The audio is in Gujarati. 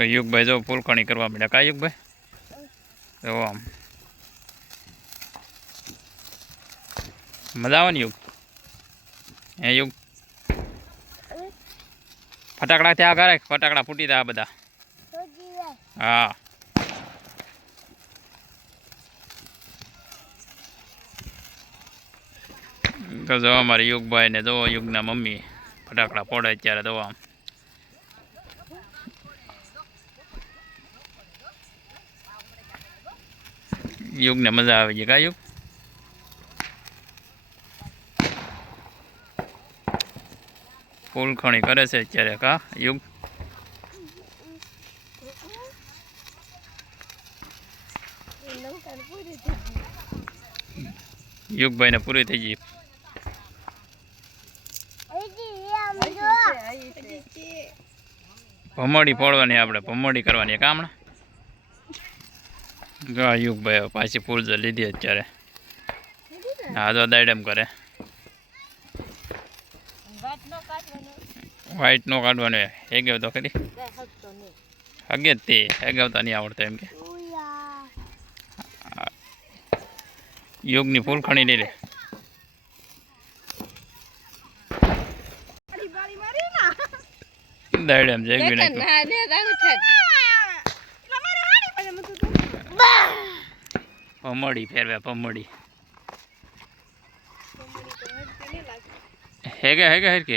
તો યુગભાઈ જો ફૂલકણી કરવા માંડ્યા કા યુગભાઈ જો આમ મજા આવે ને યુગ હે યુગ ફટાકડા ત્યાં કરે ફટાકડા ફૂટી રહ્યા બધા હા તો જો અમારે યુગભાઈ ને જો યુગના મમ્મી ફટાકડા ફોડે અત્યારે તો આમ યુગને મજા આવી ગઈ કા યુગ ફૂલખણી કરે છે અત્યારે કા યુગ યુગભાઈ ને પૂરી થઈ ગઈ ભમડી ફોડવાની આપણે ભમડી કરવાની કામ જો યુગભાઈ પાછી ફૂલ લીધી અત્યારે હા તો દાડમ કરે વાઇટ નો કાઢવાનો હેગવ તો ખરી હગે જ તે હેગવતા નહીં આવડતો એમ કે યુગની ફૂલ ખણી લઈ લે દાડમ જેગવી પમડી ફેરવે પમડી હેગે હેગે હેરકે